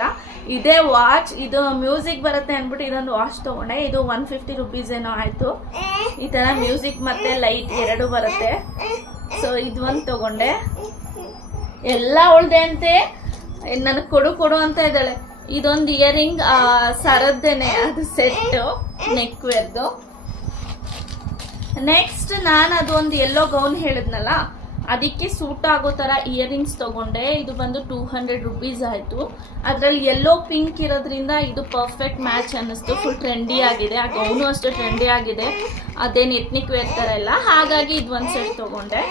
ಇದೇ ವಾಚ್, ಇದು ಮ್ಯೂಸಿಕ್ ಬರುತ್ತೆ ಅಂದ್ಬಿಟ್ಟು ಇದೊಂದು ವಾಚ್ ತಗೊಂಡೆ. ಇದು 150 ರುಪೀಸ್ ಏನೋ ಆಯಿತು. ಈ ಥರ ಮ್ಯೂಸಿಕ್ ಮತ್ತು ಲೈಟ್ 2 ಬರುತ್ತೆ. ಸೊ ಇದು ಒಂದು ತಗೊಂಡೆ. ಎಲ್ಲ ಅವಳದೆ ಅಂತೆ, ನನಗೆ ಕೊಡು ಅಂತ ಇದ್ದಾಳೆ. ಇದೊಂದು ಇಯರಿಂಗ್ ಸರದ್ದೇನೆ, ಅದು ಸೆಟ್ಟು ನೆಕ್ ವೇರ್ದು. ನೆಕ್ಸ್ಟ್ ನಾನು ಅದೊಂದು ಎಲ್ಲೋ ಗೌನ್ ಹೇಳಿದ್ನಲ್ಲ, ಅದಕ್ಕೆ ಸೂಟ್ ಆಗೋ ಥರ ಇಯರಿಂಗ್ಸ್ ತಗೊಂಡೆ. ಇದು ಬಂದು 200 ರುಪೀಸ್ ಆಯಿತು. ಅದರಲ್ಲಿ ಎಲ್ಲೋ ಪಿಂಕ್ ಇರೋದ್ರಿಂದ ಇದು ಪರ್ಫೆಕ್ಟ್ ಮ್ಯಾಚ್ ಅನ್ನಿಸ್ತು. ಫುಲ್ ಟ್ರೆಂಡಿ ಆಗಿದೆ, ಆ ಗೌನು ಅಷ್ಟು ಟ್ರೆಂಡಿ ಆಗಿದೆ, ಅದೇನು ಎತ್ನಿಕ್ ವೇರ್ ಥರ ಇಲ್ಲ, ಹಾಗಾಗಿ ಇದು ಒಂದು ಸೆಟ್ ತಗೊಂಡೆ.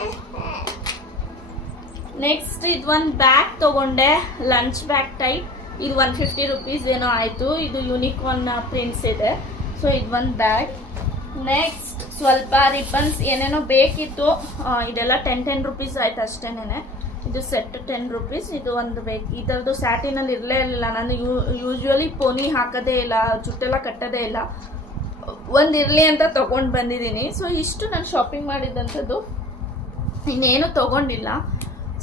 ನೆಕ್ಸ್ಟ್ ಇದೊಂದು ಬ್ಯಾಗ್ ತಗೊಂಡೆ, ಲಂಚ್ ಬ್ಯಾಗ್ ಟೈಪ್. ಇದು 150 ರುಪೀಸ್ ಏನೋ ಆಯಿತು. ಇದು ಯೂನಿಕಾರ್ನ್ ಪ್ರಿಂಟ್ಸ್ ಇದೆ. ಸೊ ಇದು ಒಂದು ಬ್ಯಾಗ್. ನೆಕ್ಸ್ಟ್ ಸ್ವಲ್ಪ ರಿಬ್ಬನ್ಸ್ ಏನೇನೋ ಬೇಕಿತ್ತು, ಇದೆಲ್ಲ 10 ರುಪೀಸ್ ಆಯ್ತು ಅಷ್ಟೇನೆ. ಇದು ಸೆಟ್ 10 ರುಪೀಸ್. ಇದು ಒಂದು ಬೇಕು. ಈ ಥರದ್ದು ಸ್ಯಾಟಿನಲ್ಲಿ ಇರಲೇ ಇರಲಿಲ್ಲ. ನಾನು ಯೂಶ್ವಲಿ ಪೋನಿ ಹಾಕೋದೇ ಇಲ್ಲ, ಜುಟ್ಟೆಲ್ಲ ಕಟ್ಟೋದೇ ಇಲ್ಲ. ಒಂದು ಇರಲಿ ಅಂತ ತೊಗೊಂಡು ಬಂದಿದ್ದೀನಿ. ಸೊ ಇಷ್ಟು ನಾನು ಶಾಪಿಂಗ್ ಮಾಡಿದ್ದಂಥದ್ದು, ಇನ್ನೇನು ತೊಗೊಂಡಿಲ್ಲ.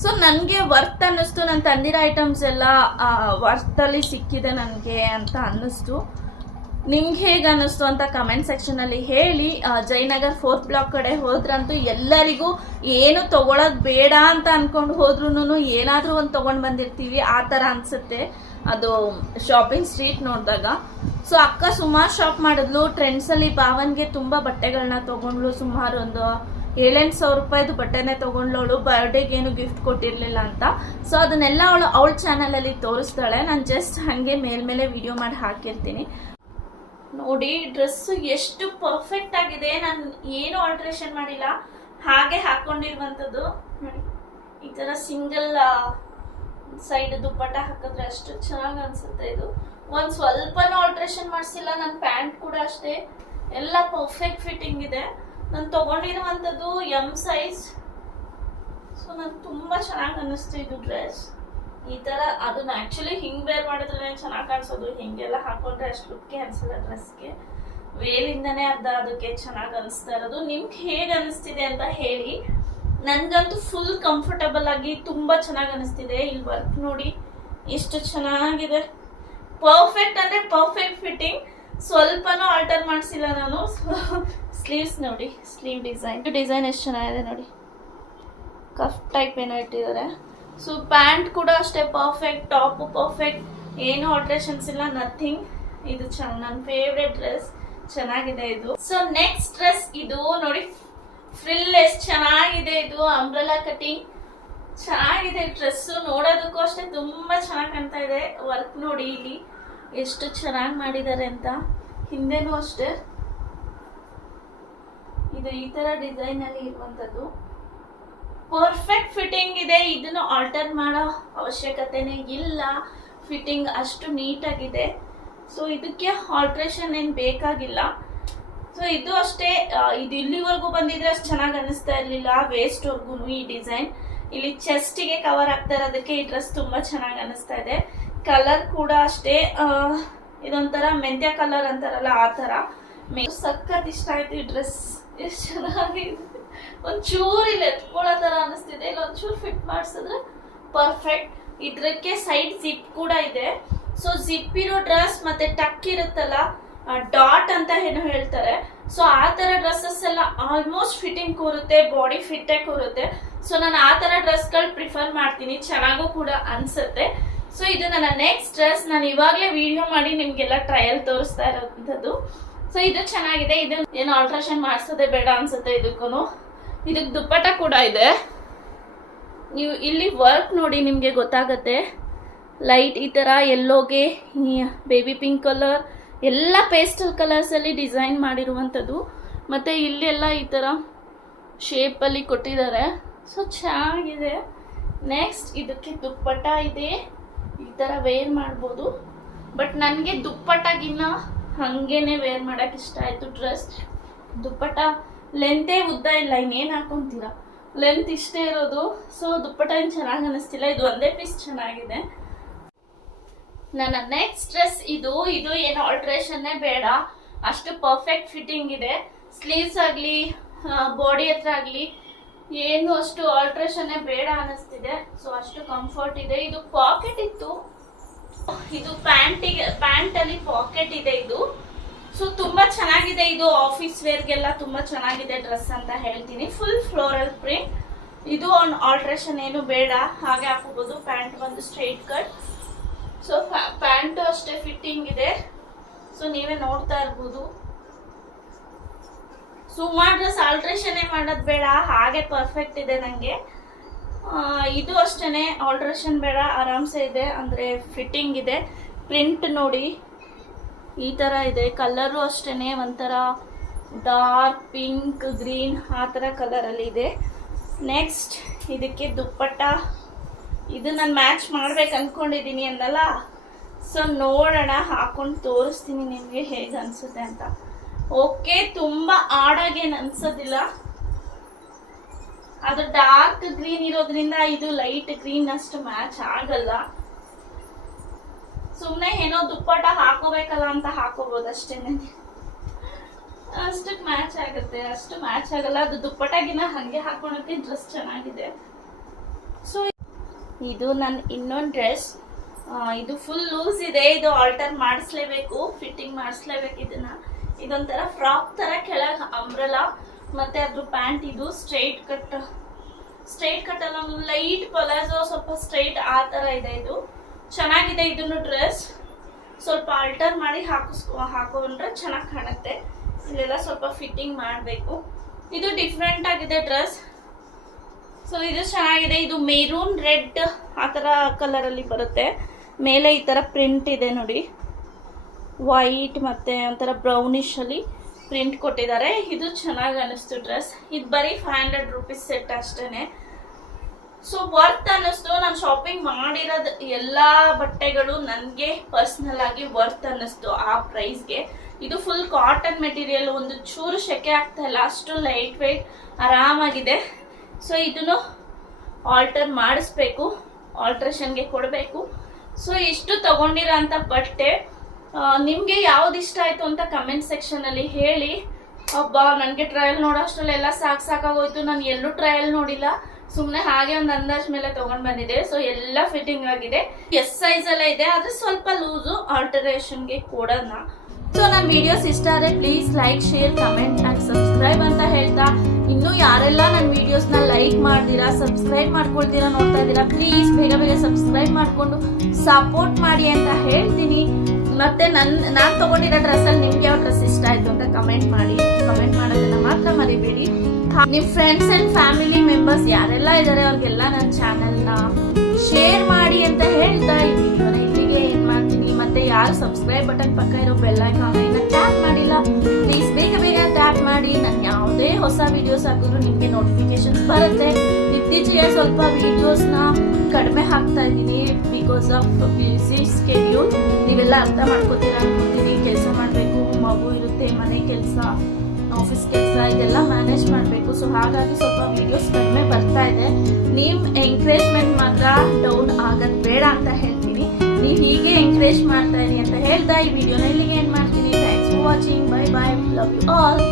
ಸೊ ನನಗೆ ವರ್ತ್ ಅನ್ನಿಸ್ತು. ನಾನು ತಂದಿರೋ ಐಟಮ್ಸ್ ಎಲ್ಲ ವರ್ತಲ್ಲಿ ಸಿಕ್ಕಿದೆ ನನಗೆ ಅಂತ ಅನ್ನಿಸ್ತು. ನಿಮ್ಗೆ ಹೇಗೆ ಅನ್ನಿಸ್ತು ಅಂತ ಕಮೆಂಟ್ ಸೆಕ್ಷನಲ್ಲಿ ಹೇಳಿ. ಜಯನಗರ್ 4th ಬ್ಲಾಕ್ ಕಡೆ ಹೋದ್ರಂತೂ ಎಲ್ಲರಿಗೂ ಏನು ತೊಗೊಳೋದು ಬೇಡ ಅಂತ ಅಂದ್ಕೊಂಡು ಹೋದ್ರೂ ಏನಾದರೂ ಒಂದು ತೊಗೊಂಡು ಬಂದಿರ್ತೀವಿ, ಆ ಥರ ಅನಿಸುತ್ತೆ ಅದು ಶಾಪಿಂಗ್ ಸ್ಟ್ರೀಟ್ ನೋಡಿದಾಗ. ಸೊ ಅಕ್ಕ ಸುಮಾರು ಶಾಪ್ ಮಾಡಿದ್ಲು. ಟ್ರೆಂಡ್ಸಲ್ಲಿ ಭಾವನ್ಗೆ ತುಂಬ ಬಟ್ಟೆಗಳನ್ನ ತೊಗೊಂಡ್ಲು. ಸುಮಾರು ಒಂದು 7-8 ಸಾವಿರ ರೂಪಾಯಿದು ಬಟ್ಟೆನೇ ತೊಗೊಂಡ್ಲವಳು. ಬರ್ಡೇಗೆ ಏನು ಗಿಫ್ಟ್ ಕೊಟ್ಟಿರಲಿಲ್ಲ ಅಂತ. ಸೊ ಅದನ್ನೆಲ್ಲ ಅವಳ ಚಾನಲಲ್ಲಿ ತೋರಿಸ್ತಾಳೆ. ನಾನು ಜಸ್ಟ್ ಹಾಗೆ ಮೇಲ್ಮೇಲೆ ವಿಡಿಯೋ ಮಾಡಿ ಹಾಕಿರ್ತೀನಿ. ನೋಡಿ ಡ್ರೆಸ್ಸು ಎಷ್ಟು ಪರ್ಫೆಕ್ಟ್ ಆಗಿದೆ. ನಾನು ಏನು ಆಲ್ಟ್ರೇಷನ್ ಮಾಡಿಲ್ಲ, ಹಾಗೆ ಹಾಕೊಂಡಿರುವಂಥದ್ದು. ನೋಡಿ ಈ ಥರ ಸಿಂಗಲ್ ಸೈಡ್ ದುಪ್ಪಟ್ಟ ಹಾಕಿದ್ರೆ ಅಷ್ಟು ಚೆನ್ನಾಗಿ ಅನಿಸುತ್ತೆ. ಇದು ಒಂದು ಸ್ವಲ್ಪನೂ ಆಲ್ಟ್ರೇಷನ್ ಮಾಡಿಸಿಲ್ಲ. ನನ್ನ ಪ್ಯಾಂಟ್ ಕೂಡ ಅಷ್ಟೇ, ಎಲ್ಲ ಪರ್ಫೆಕ್ಟ್ ಫಿಟ್ಟಿಂಗ್ ಇದೆ. ನಾನು ತೊಗೊಂಡಿರುವಂಥದ್ದು M ಸೈಜ್. ಸೊ ನನಗೆ ತುಂಬ ಚೆನ್ನಾಗಿ ಅನ್ನಿಸ್ತು ಇದು ಡ್ರೆಸ್. ಈ ತರ ಅದನ್ನ ಆಕ್ಚುಲಿ ಹಿಂಗ್ ವೇರ್ ಮಾಡಿದ್ರೆ ಚೆನ್ನಾಗಿ ಕಾಣಿಸೋದು, ಹಿಂಗೆಲ್ಲ ಹಾಕೊಂಡ್ರೆ ಅಷ್ಟು ಲುಕ್ಕೆ ಅನ್ಸಲ್ಲ ಡ್ರೆಸ್ಗೆ. ವೇಲಿಂದನೇ ಅರ್ಧ ಅದಕ್ಕೆ ಚೆನ್ನಾಗಿ ಅನಿಸ್ತಾ ಇರೋದು. ನಿಮ್ಗೆ ಹೇಗೆ ಅನಿಸ್ತಿದೆ ಅಂತ ಹೇಳಿ. ನನ್ಗಂತೂ ಫುಲ್ ಕಂಫರ್ಟಬಲ್ ಆಗಿ ತುಂಬಾ ಚೆನ್ನಾಗಿ ಅನಿಸ್ತಿದೆ. ಇಲ್ಲಿ ವರ್ಕ್ ನೋಡಿ ಎಷ್ಟು ಚೆನ್ನಾಗಿದೆ, ಪರ್ಫೆಕ್ಟ್ ಅಂದ್ರೆ ಪರ್ಫೆಕ್ಟ್ ಫಿಟ್ಟಿಂಗ್, ಸ್ವಲ್ಪನೂ ಆಲ್ಟರ್ ಮಾಡಿಸಿಲ್ಲ ನಾನು. ಸ್ಲೀವ್ಸ್ ನೋಡಿ, ಸ್ಲೀವ್ ಡಿಸೈನ್ ಎಷ್ಟು ಚೆನ್ನಾಗಿದೆ ನೋಡಿ, ಕಫ್ ಟೈಪ್ ಏನೋ ಇಟ್ಟಿದ್ದಾರೆ. ಸೊ ಪ್ಯಾಂಟ್ ಕೂಡ ಅಷ್ಟೇ ಪರ್ಫೆಕ್ಟ್, ಟಾಪ್ ಪರ್ಫೆಕ್ಟ್, ಏನು ಆಲ್ಟ್ರೇಷನ್ಸ್ ಇಲ್ಲ, ನಥಿಂಗ್. ಇದು ನನ್ನ ಫೇವ್ರೆಟ್ ಡ್ರೆಸ್, ಚೆನ್ನಾಗಿದೆ ಇದು. ಸೊ ನೆಕ್ಸ್ಟ್ ಡ್ರೆಸ್ ಇದು ನೋಡಿ, ಫ್ರಿಲ್ ಎಷ್ಟು ಚೆನ್ನಾಗಿದೆ, ಇದು ಅಂಬ್ರೆಲಾ ಕಟಿಂಗ್ ಚೆನ್ನಾಗಿದೆ. ಡ್ರೆಸ್ ನೋಡೋದಕ್ಕೂ ಅಷ್ಟೇ ತುಂಬಾ ಚೆನ್ನಾಗಿ ಕಾಣ್ತಾ ಇದೆ. ವರ್ಕ್ ನೋಡಿ ಇಲ್ಲಿ ಎಷ್ಟು ಚೆನ್ನಾಗಿ ಮಾಡಿದ್ದಾರೆ ಅಂತ. ಹಿಂದೆನೂ ಅಷ್ಟೇ ಇದು ಈ ತರ ಡಿಸೈನ್ ಅಲ್ಲಿ ಇರುವಂತದ್ದು, ಪರ್ಫೆಕ್ಟ್ ಫಿಟ್ಟಿಂಗ್ ಇದೆ. ಇದನ್ನು ಆಲ್ಟರ್ ಮಾಡೋ ಅವಶ್ಯಕತೆನೇ ಇಲ್ಲ, ಫಿಟ್ಟಿಂಗ್ ಅಷ್ಟು ನೀಟಾಗಿದೆ. ಸೊ ಇದಕ್ಕೆ ಆಲ್ಟ್ರೇಷನ್ ಏನು ಬೇಕಾಗಿಲ್ಲ. ಸೊ ಇದು ಅಷ್ಟೇ, ಇದು ಇಲ್ಲಿವರೆಗೂ ಬಂದಿದ್ರೆ ಅಷ್ಟು ಚೆನ್ನಾಗಿ ಅನ್ನಿಸ್ತಾ ಇರಲಿಲ್ಲ, ವೇಸ್ಟ್ವರೆಗೂ ಈ ಡಿಸೈನ್. ಇಲ್ಲಿ ಚೆಸ್ಟಿಗೆ ಕವರ್ ಆಗ್ತಾ ಇರೋದಕ್ಕೆ ಈ ಡ್ರೆಸ್ ತುಂಬಾ ಚೆನ್ನಾಗಿ ಅನ್ನಿಸ್ತಾ ಇದೆ. ಕಲರ್ ಕೂಡ ಅಷ್ಟೇ, ಇದೊಂಥರ ಮೆಂತ್ಯ ಕಲರ್ ಅಂತಾರಲ್ಲ ಆ ತರ. ಸಖತ್ ಇಷ್ಟ ಆಯ್ತು ಈ ಡ್ರೆಸ್, ಎಷ್ಟು ಚೆನ್ನಾಗಿದೆ. ಒಂಚೂರು ಇಲ್ಲಿ ಎತ್ಕೊಳ್ಳೋ ತರ ಅನಿಸ್ತಿದೆ, ಇಲ್ಲ ಒಂಚೂರು ಫಿಟ್ ಮಾಡಿಸಿದ್ರೆ ಪರ್ಫೆಕ್ಟ್. ಇದಕ್ಕೆ ಸೈಡ್ ಜಿಪ್ ಕೂಡ ಇದೆ. ಸೊ ಜಿಪ್ ಇರೋ ಡ್ರೆಸ್ ಮತ್ತೆ ಟಕ್ ಇರುತ್ತಲ್ಲ, ಡಾಟ್ ಅಂತ ಏನೋ ಹೇಳ್ತಾರೆ. ಸೊ ಆ ತರ ಡ್ರೆಸ್ಸಸ್ ಎಲ್ಲ ಆಲ್ಮೋಸ್ಟ್ ಫಿಟ್ಟಿಂಗ್ ಕೂರುತ್ತೆ, ಬಾಡಿ ಫಿಟ್ ಆಗಿ ಕೂರುತ್ತೆ. ಸೊ ನಾನು ಆ ತರ ಡ್ರೆಸ್ಗಳು ಪ್ರಿಫರ್ ಮಾಡ್ತೀನಿ, ಚೆನ್ನಾಗೂ ಕೂಡ ಅನ್ಸುತ್ತೆ. ಸೊ ಇದು ನನ್ನ ನೆಕ್ಸ್ಟ್ ಡ್ರೆಸ್. ನಾನು ಇವಾಗಲೇ ವಿಡಿಯೋ ಮಾಡಿ ನಿಮ್ಗೆಲ್ಲ ಟ್ರಯಲ್ ತೋರಿಸ್ತಾ ಇರೋಂಥದ್ದು. ಸೊ ಇದು ಚೆನ್ನಾಗಿದೆ, ಇದು ಏನು ಆಲ್ಟ್ರೇಷನ್ ಮಾಡಿಸೋದೇ ಬೇಡ ಅನ್ಸುತ್ತೆ. ಇದಕ್ಕೆ ದುಪ್ಪಟ್ಟ ಕೂಡ ಇದೆ. ನೀವು ಇಲ್ಲಿ ವರ್ಕ್ ನೋಡಿ ನಿಮಗೆ ಗೊತ್ತಾಗತ್ತೆ. ಲೈಟ್ ಈ ತರ ಎಲ್ಲೋಗೆ ಬೇಬಿ ಪಿಂಕ್ ಕಲರ್ ಎಲ್ಲ ಪೇಸ್ಟಲ್ ಕಲರ್ಸ್ ಅಲ್ಲಿ ಡಿಸೈನ್ ಮಾಡಿರುವಂಥದ್ದು. ಮತ್ತೆ ಇಲ್ಲೆಲ್ಲ ಈ ತರ ಶೇಪ್ ಅಲ್ಲಿ ಕೊಟ್ಟಿದ್ದಾರೆ. ಸೊ ಚೆನ್ನಾಗಿದೆ. ನೆಕ್ಸ್ಟ್ ಇದಕ್ಕೆ ದುಪ್ಪಟ್ಟ ಇದೆ, ಈ ತರ ವೇರ್ ಮಾಡ್ಬೋದು. ಬಟ್ ನನಗೆ ದುಪ್ಪಟ್ಟಾಗಿನ್ನ ಹಂಗೇನೆ ವೇರ್ ಮಾಡಕ್ ಇಷ್ಟ ಆಯ್ತು ಡ್ರೆಸ್. ದುಪ್ಪಟ್ಟ ಲೆಂತೇ ಉದ್ದ ಇಲ್ಲ, ಇನ್ನೇನು ಹಾಕೊಂತೀರಾ, ಲೆಂತ್ ಇಷ್ಟೇ ಇರೋದು. ಸೊ ದುಪ್ಪಟ್ಟ ಏನು ಚೆನ್ನಾಗಿ ಅನಿಸ್ತಿಲ್ಲ, ಇದು ಒಂದೇ ಪೀಸ್ ಚೆನ್ನಾಗಿದೆ. ನನ್ನ ನೆಕ್ಸ್ಟ್ ಡ್ರೆಸ್ ಇದು ಏನು ಆಲ್ಟ್ರೇಷನ್ನೇ ಬೇಡ, ಅಷ್ಟು ಪರ್ಫೆಕ್ಟ್ ಫಿಟ್ಟಿಂಗ್ ಇದೆ. ಸ್ಲೀವ್ಸ್ ಆಗಲಿ ಬಾಡಿ ಹತ್ರ ಆಗಲಿ ಏನು ಅಷ್ಟು ಆಲ್ಟ್ರೇಷನ್ನೇ ಬೇಡ ಅನಿಸ್ತಿದೆ. ಸೊ ಅಷ್ಟು ಕಂಫರ್ಟ್ ಇದೆ. ಇದು ಪಾಕೆಟ್ ಇತ್ತು, ಇದು ಪ್ಯಾಂಟ್ ಅಲ್ಲಿ ಪಾಕೆಟ್ ಇದೆ ಇದು. ಸೊ ತುಂಬಾ ಚೆನ್ನಾಗಿದೆ, ಇದು ಆಫೀಸ್ ವೇರ್ಗೆಲ್ಲ ತುಂಬಾ ಚೆನ್ನಾಗಿದೆ ಡ್ರೆಸ್ ಅಂತ ಹೇಳ್ತೀನಿ. ಫುಲ್ ಫ್ಲೋರಲ್ ಪ್ರಿಂಟ್, ಇದು ಆಲ್ಟ್ರೇಷನ್ ಏನು ಬೇಡ, ಹಾಗೆ ಹಾಕೋಬಹುದು. ಪ್ಯಾಂಟ್ ಬಂದು ಸ್ಟ್ರೈಟ್ ಕಟ್. ಸೊ ಪ್ಯಾಂಟು ಅಷ್ಟೇ ಫಿಟ್ಟಿಂಗ್ ಇದೆ. ಸೊ ನೀವೇ ನೋಡ್ತಾ ಇರ್ಬೋದು. ಸುಮಾರು ಡ್ರೆಸ್ ಆಲ್ಟ್ರೇಷನ್ ಮಾಡೋದು ಬೇಡ, ಹಾಗೆ ಪರ್ಫೆಕ್ಟ್ ಇದೆ ನಂಗೆ. ಇದು ಅಷ್ಟೇನೆ, ಆಲ್ಟ್ರೇಷನ್ ಬೇಡ, ಆರಾಮ್ಸೆ ಇದೆ, ಅಂದ್ರೆ ಫಿಟ್ಟಿಂಗ್ ಇದೆ. ಪ್ರಿಂಟ್ ನೋಡಿ ಈ ತರ ಇದೆ. ಕಲರು ಅಷ್ಟೇನೆ ಒಂಥರ ಡಾರ್ಕ್ ಪಿಂಕ್ ಗ್ರೀನ್ ಆ ತರ ಕಲರ್ ಅಲ್ಲಿ ಇದೆ. ನೆಕ್ಸ್ಟ್ ಇದಕ್ಕೆ ದುಪ್ಪಟ್ಟ, ಇದು ನಾನು ಮ್ಯಾಚ್ ಮಾಡ್ಬೇಕು ಅನ್ಕೊಂಡಿದೀನಿ ಅಂದಲ್ಲ. ಸೊ ನೋಡೋಣ, ಹಾಕೊಂಡು ತೋರಿಸ್ತೀನಿ ನಿಮ್ಗೆ ಹೇಗೆ ಅನ್ಸುತ್ತೆ ಅಂತ. ಓಕೆ, ತುಂಬಾ ಆಡಾಗೇನು ಅನ್ಸೋದಿಲ್ಲ. ಅದು ಡಾರ್ಕ್ ಗ್ರೀನ್ ಇರೋದ್ರಿಂದ ಇದು ಲೈಟ್ ಗ್ರೀನ್ ಅಷ್ಟು ಮ್ಯಾಚ್ ಆಗಲ್ಲ. ಸುಮ್ನೆ ಏನೋ ದುಪ್ಪಟ್ಟ ಹಾಕೋಬೇಕಲ್ಲ ಅಂತ ಹಾಕೋಬಹುದು ಅಷ್ಟೇನೆ, ಅಷ್ಟಕ್ಕೆ ಮ್ಯಾಚ್ ಆಗುತ್ತೆ. ಅಷ್ಟು ಮ್ಯಾಚ್ ಆಗಲ್ಲ, ಅದು ದುಪ್ಪಟ್ಟಾಗಿನ ಹಂಗೆ ಹಾಕೊಳಕ್ಕೆ ಡ್ರೆಸ್ ಚೆನ್ನಾಗಿದೆ. ಸೊ ಇದು ನನ್ನ ಇನ್ನೊಂದು ಡ್ರೆಸ್. ಇದು ಫುಲ್ ಲೂಸ್ ಇದೆ, ಇದು ಆಲ್ಟರ್ ಮಾಡಿಸ್ಲೇಬೇಕು, ಫಿಟ್ಟಿಂಗ್ ಮಾಡಿಸ್ಲೇಬೇಕು ಇದನ್ನ. ಇದೊಂಥರ ಫ್ರಾಕ್ ತರ ಕೆಳಗೆ ಅಂಬ್ರೆಲಾ, ಮತ್ತೆ ಅದ್ರ ಪ್ಯಾಂಟ್ ಇದು ಸ್ಟ್ರೈಟ್ ಕಟ್ ಅಲ್ಲ, ಲೈಟ್ ಪಲಾಜೋ, ಸ್ವಲ್ಪ ಸ್ಟ್ರೈಟ್ ಆ ತರ ಇದೆ. ಇದು ಚೆನ್ನಾಗಿದೆ. ಇದನ್ನು ಡ್ರೆಸ್ ಸ್ವಲ್ಪ ಆಲ್ಟರ್ ಮಾಡಿ ಹಾಕೊಂಡ್ರೆ ಚೆನ್ನಾಗಿ ಕಾಣುತ್ತೆ. ಇಲ್ಲೆಲ್ಲ ಸ್ವಲ್ಪ ಫಿಟ್ಟಿಂಗ್ ಮಾಡಬೇಕು. ಇದು ಡಿಫ್ರೆಂಟ್ ಆಗಿದೆ ಡ್ರೆಸ್. ಸೊ ಇದು ಚೆನ್ನಾಗಿದೆ. ಇದು ಮೆರೂನ್ ರೆಡ್ ಆ ತರ ಕಲರ್ ಅಲ್ಲಿ ಬರುತ್ತೆ. ಮೇಲೆ ಈ ತರ ಪ್ರಿಂಟ್ ಇದೆ ನೋಡಿ, ವೈಟ್ ಮತ್ತೆ ಒಂಥರ ಬ್ರೌನಿಶ್ ಅಲ್ಲಿ ಪ್ರಿಂಟ್ ಕೊಟ್ಟಿದ್ದಾರೆ. ಇದು ಚೆನ್ನಾಗಿ ಅನಿಸ್ತು ಡ್ರೆಸ್. ಇದು ಬರೀ 500 ರೂಪೀಸ್ ಸೆಟ್ ಅಷ್ಟೇನೆ. ಸೊ ವರ್ತ್ ಅನ್ನಿಸ್ತು. ನಾನು ಶಾಪಿಂಗ್ ಮಾಡಿರೋದು ಎಲ್ಲಾ ಬಟ್ಟೆಗಳು ನನಗೆ ಪರ್ಸನಲ್ ಆಗಿ ವರ್ತ್ ಅನ್ನಿಸ್ತು ಆ ಪ್ರೈಸ್ಗೆ. ಇದು ಫುಲ್ ಕಾಟನ್ ಮೆಟೀರಿಯಲ್, ಒಂದು ಚೂರು ಸೆಕೆ ಆಗ್ತಾ ಇಲ್ಲ, ಅಷ್ಟು ಲೈಟ್ ವೆಯ್ಟ್ ಆರಾಮಾಗಿದೆ. ಸೊ ಇದನ್ನು ಆಲ್ಟರ್ ಮಾಡಿಸ್ಬೇಕು. ಆಲ್ಟ್ರೇಷನ್ಗೆ ಕೊಡಬೇಕು. ಸೊ ಇಷ್ಟು ತಗೊಂಡಿರೋ ಅಂತ ಬಟ್ಟೆ ನಿಮಗೆ ಯಾವ್ದು ಇಷ್ಟ ಆಯ್ತು ಅಂತ ಕಮೆಂಟ್ ಸೆಕ್ಷನ್ ಅಲ್ಲಿ ಹೇಳಿ. ಅಬ್ಬಾ ನನಗೆ ಟ್ರಯಲ್ ನೋಡೋಷ್ಟರಲ್ಲೆಲ್ಲ ಸಾಕಾಗೋಯ್ತು. ನಾನು ಎಲ್ಲೂ ಟ್ರಯಲ್ ನೋಡಿಲ್ಲ, ಸುಮ್ಮನೆ ಹಾಗೆ ಒಂದು ಅಂದಾಜ್ ಮೇಲೆ ತಗೊಂಡ್ ಬಂದಿದೆ. ಸೊ ಎಲ್ಲ ಫಿಟ್ಟಿಂಗ್ ಆಗಿದೆ, ಎಸ್ ಸೈಜ್ ಅಲ್ಲೇ ಇದೆ, ಆದ್ರೆ ಸ್ವಲ್ಪ ಲೂಸು, ಆಲ್ಟರೇಷನ್ಗೆ ಕೊಡೋಣ. ಸೊ ನನ್ನ ವಿಡಿಯೋಸ್ ಇಷ್ಟ ಆದರೆ please like, share, comment and subscribe ಅಂತ ಹೇಳ್ತಾ, ಇನ್ನು ಯಾರೆಲ್ಲ ನನ್ನ ವಿಡಿಯೋಸ್ನ ಲೈಕ್ ಮಾಡ್ದಿರಾ, ಸಬ್ಸ್ಕ್ರೈಬ್ ಮಾಡ್ಕೊಳ್ತೀರಾ ನೋಡ್ತಾ ಇದ್ದೀರಾ, ಪ್ಲೀಸ್ ಬೇಗ ಬೇಗ ಸಬ್ಸ್ಕ್ರೈಬ್ ಮಾಡ್ಕೊಂಡು ಸಪೋರ್ಟ್ ಮಾಡಿ ಅಂತ ಹೇಳ್ತೀನಿ. ಮತ್ತೆ ನಾನು ತಗೊಂಡಿರೋ ಡ್ರೆಸ್ಸಲ್ಲಿ ನಿಮ್ಗೆ ಯಾವ ಡ್ರೆಸ್ ಇಷ್ಟ ಆಯ್ತು ಅಂತ ಕಮೆಂಟ್ ಮಾಡಿ. ಕಮೆಂಟ್ ಮಾಡೋದನ್ನ ಮಾತ್ರ ಮರಿಬೇಡಿ. ನಿಮ್ ಫ್ರೆಂಡ್ಸ್ ಅಂಡ್ ಫ್ಯಾಮಿಲಿ ಮೆಂಬರ್ಸ್ ಯಾರೆಲ್ಲ ಇದಾರೆ ಅವ್ರಿಗೆಲ್ಲ ನನ್ನ ಚಾನೆಲ್ನ ಶೇರ್ ಮಾಡಿ ಅಂತ ಹೇಳ್ತಾ ಈ ವಿಡಿಯೋನ ಇಲ್ಲಿಗೆ ಏನ್ ಮಾಡ್ತೀನಿ. ಮತ್ತೆ ಯಾರು ಸಬ್ಸ್ಕ್ರೈಬ್ ಬಟನ್ ಪಕ್ಕ ಇರೋ ಬೆಲ್ ಐಕಾನ್ ಇನ್ನ ಟ್ಯಾಪ್ ಮಾಡಿಲ್ಲ, ಪ್ಲೀಸ್ ಬೇಗ ಬೇಗ ಟ್ಯಾಪ್ ಮಾಡಿ. ನಾನು ಯಾವುದೇ ಹೊಸ ವಿಡಿಯೋಸ್ ಹಾಕಿದ್ರು ನಿಮ್ಗೆ ನೋಟಿಫಿಕೇಶನ್ಸ್ ಬರುತ್ತೆ. ಇತ್ತೀಚೆಗೆ ಸ್ವಲ್ಪ ವಿಡಿಯೋಸ್ನ ಕಡಿಮೆ ಹಾಕ್ತಾ ಇದ್ದೀನಿ ಬಿಕಾಸ್ ಆಫ್ ಬಿಸಿ ಸ್ಕೆಡ್ಯೂಲ್. ನೀವೆಲ್ಲ ಅರ್ಥ ಮಾಡ್ಕೋತೀರಾ ಅನ್ಕೋತೀನಿ. ಕೆಲಸ ಮಾಡಬೇಕು, ಮಗು ಇರುತ್ತೆ, ಮನೆ ಕೆಲಸ, ಆಫೀಸ್ ಕೆಲಸ, ಇದೆಲ್ಲ ಮ್ಯಾನೇಜ್ ಮಾಡಬೇಕು. ಸೊ ಹಾಗಾಗಿ ಸ್ವಲ್ಪ ವಿಡಿಯೋಸ್ ಕಡಿಮೆ ಬರ್ತಾ ಇದೆ. ನಿಮ್ಮ ಎಂಕರೇಜ್ಮೆಂಟ್ ಮಾತ್ರ ಡೌನ್ ಆಗೋದು ಬೇಡ ಅಂತ ಹೇಳ್ತೀನಿ. ನೀವು ಹೀಗೆ ಎಂಕರೇಜ್ ಮಾಡ್ತಾ ಇರಿ ಅಂತ ಹೇಳ್ತಾ ಈ ವಿಡಿಯೋನ ಇಲ್ಲಿಗೆ ಏನು ಮಾಡ್ತೀನಿ. Thanks for watching. Bye bye. Love you all.